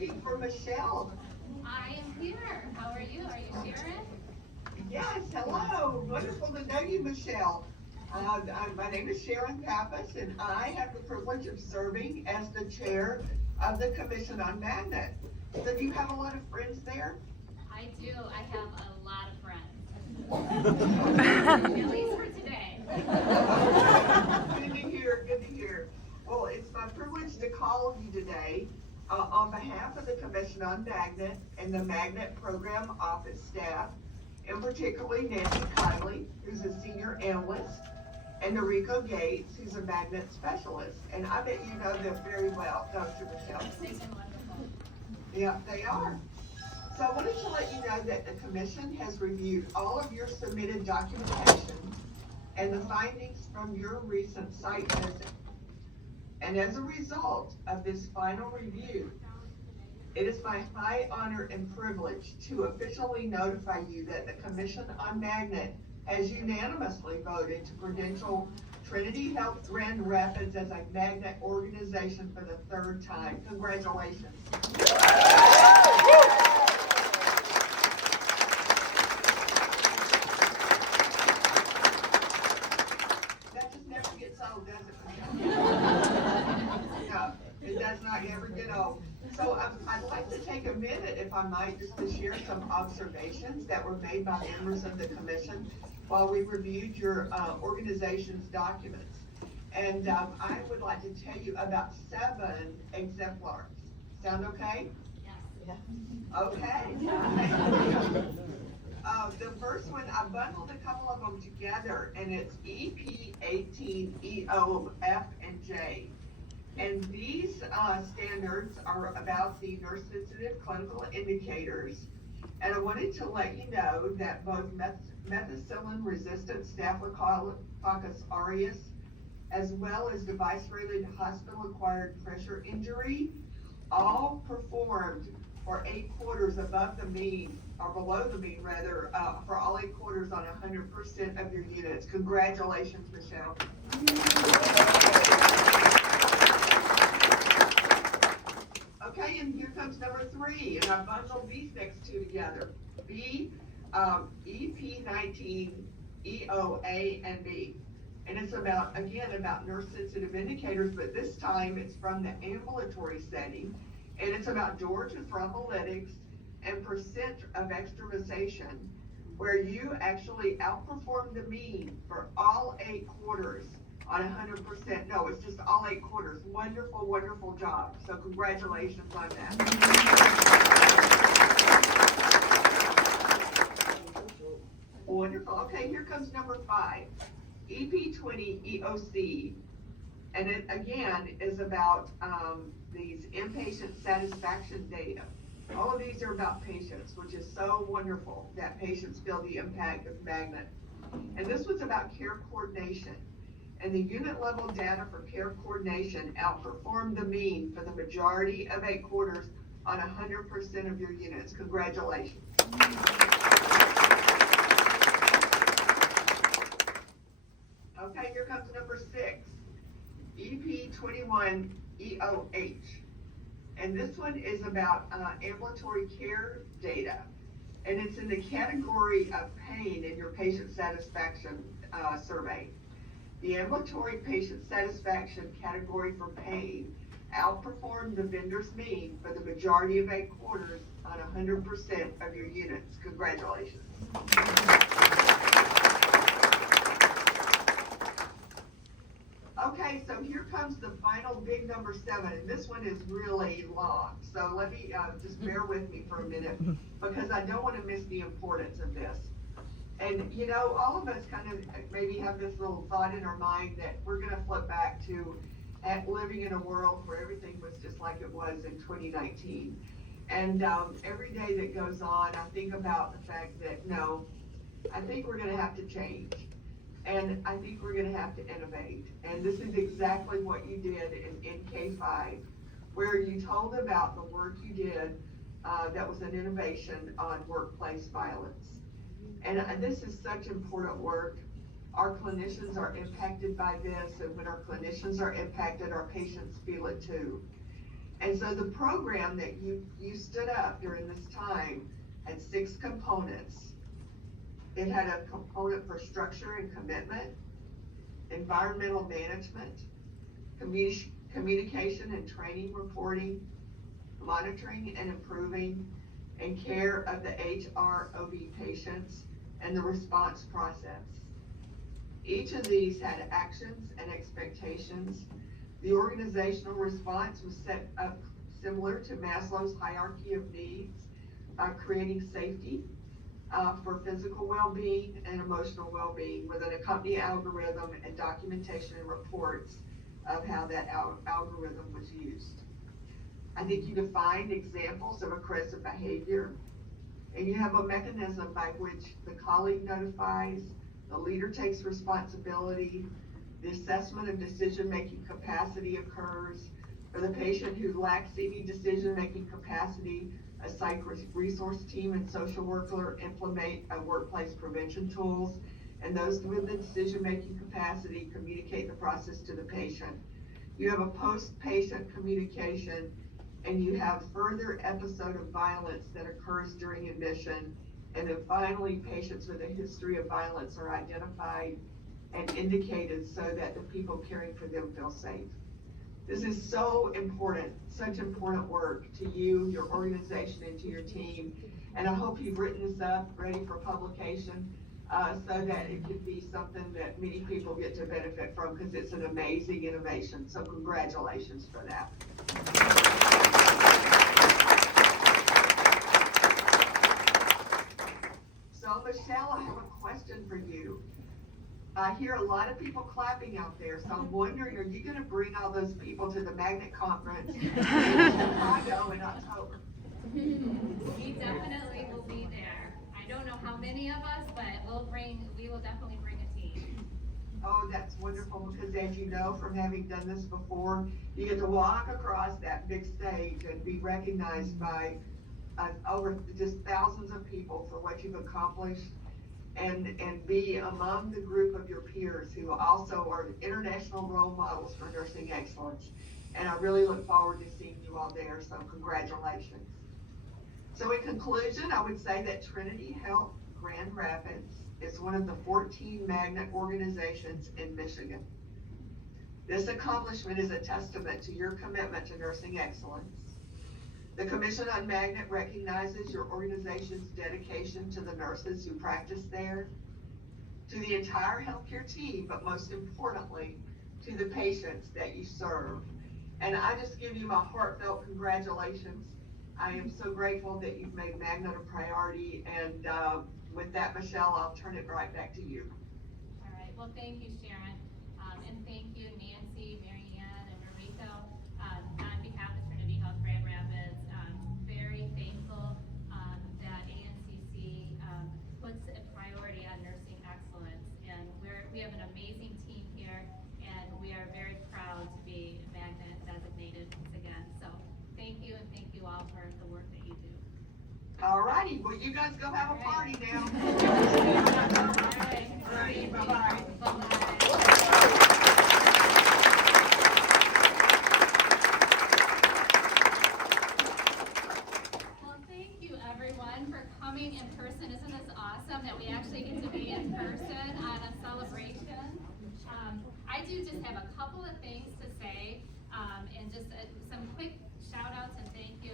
looking for Michelle. I am here. How are you? Are you Sharon? Yes, hello. Wonderful to know you, Michelle. My name is Sharon Pappas, and I have the privilege of serving as the chair of the Commission on Magnet. So do you have a lot of friends there? I do. I have a lot of friends. At least for today. Good to hear, good to hear. Well, it's my privilege to call you today on behalf of the Commission on Magnet and the Magnet Program Office staff, and particularly Nancy Kiley, who's a senior analyst, and Noriko Gates, who's a magnet specialist. And I bet you know them very well, don't you, Michelle? They've been wonderful. Yeah, they are. So I wanted to let you know that the Commission has reviewed all of your submitted documentation and the findings from your recent site visit. And as a result of this final review, it is my high honor and privilege to officially notify you that the Commission on Magnet has unanimously voted to credential Trinity Health Grand Rapids as a magnet organization for the third time. Congratulations. That just never gets old, does it? No, it does not ever get old. So I'd like to take a minute, if I might, just to share some observations that were made by members of the Commission while we reviewed your organization's documents. And I would like to tell you about 7 exemplars. Sound okay? Yes. Okay. The first one, I bundled a couple of them together, and it's EP18EO F and J. And these standards are about the nurse-sensitive clinical indicators. And I wanted to let you know that both methicillin-resistant Staphylococcus aureus, as well as device-related hospital-acquired pressure injury, all performed for 8 quarters above the mean, or below the mean rather, for all 8 quarters on 100% of your units. Congratulations, Michelle. Okay, and here comes number 3, and I bundled these next 2 together. EP19 EOA and B. And it's about, again, about nurse-sensitive indicators, but this time it's from the ambulatory setting, and it's about Georgia thrombolytics and percent of extravasation, where you actually outperformed the mean for all 8 quarters on 100%. No, it's just all 8 quarters. Wonderful, wonderful job. So congratulations on that. Wonderful. Okay, here comes number 5, EP20 EOC. And it, again, is about these inpatient satisfaction data. All of these are about patients, which is so wonderful that patients feel the impact of magnet. And this was about care coordination. And the unit level data for care coordination outperformed the mean for the majority of 8 quarters on 100% of your units. Congratulations. Okay, here comes number 6, EP21 EOH. And this one is about ambulatory care data. And it's in the category of pain in your patient satisfaction survey. The ambulatory patient satisfaction category for pain outperformed the vendor's mean for the majority of 8 quarters on 100% of your units. Congratulations. Okay, so here comes the final big number 7, and this one is really long. So let me just bear with me for a minute, because I don't want to miss the importance of this. And you know, all of us kind of maybe have this little thought in our mind that we're going to flip back to living in a world where everything was just like it was in 2019. And every day that goes on, I think about the fact that, no, I think we're going to have to change. And I think we're going to have to innovate. And this is exactly what you did in K5, where you told about the work you did that was an innovation on workplace violence. And this is such important work. Our clinicians are impacted by this, and when our clinicians are impacted, our patients feel it too. And so the program that you stood up during this time had 6 components. It had a component for structure and commitment, environmental management, communication and training reporting, monitoring and improving, and care of the HROB patients, and the response process. Each of these had actions and expectations. The organizational response was set up similar to Maslow's hierarchy of needs, creating safety for physical well-being and emotional well-being with an accompanying algorithm and documentation and reports of how that algorithm was used. I think you defined examples of aggressive behavior, and you have a mechanism by which the colleague notifies, the leader takes responsibility, the assessment of decision-making capacity occurs. For the patient who lacks any decision-making capacity, a psych resource team and social worker implement workplace prevention tools, and those with the decision-making capacity communicate the process to the patient. You have a post-patient communication, and you have further episode of violence that occurs during admission. And then finally, patients with a history of violence are identified and indicated so that the people caring for them feel safe. This is so important, such important work to you, your organization, and to your team. And I hope you've written this up, ready for publication, so that it can be something that many people get to benefit from, because it's an amazing innovation. So congratulations for that. So Michelle, I have a question for you. I hear a lot of people clapping out there, so I'm wondering, are you gonna bring all those people to the Magnet Conference in Chicago in October? We definitely will be there. I don't know how many of us, but we will definitely bring a team. Oh, that's wonderful, because as you know from having done this before, you get to walk across that big stage and be recognized by over just thousands of people for what you've accomplished, and be among the group of your peers who also are international role models for nursing excellence. And I really look forward to seeing you all there, so congratulations. So in conclusion, I would say that Trinity Health Grand Rapids is one of the 14 Magnet organizations in Michigan. This accomplishment is a testament to your commitment to nursing excellence. The Commission on Magnet recognizes your organization's dedication to the nurses who practice there, to the entire healthcare team, but most importantly, to the patients that you serve. And I just give you my heartfelt congratulations. I am so grateful that you've made Magnet a priority. And with that, Michelle, I'll turn it right back to you. All right, well, thank you, Sharon. And thank you, Nancy, Mary Ann, and Mariko. On behalf of Trinity Health Grand Rapids, very thankful that ANCC puts a priority on nursing excellence. And we have an amazing team here, and we are very proud to be Magnet designated once again. So thank you, and thank you all for the work that you do. All righty, well, you guys go have a party now. All right. Bye-bye. Bye-bye. For coming in person. Isn't this awesome that we actually get to be in person on a celebration? I do just have a couple of things to say, and just some quick shout outs and thank you.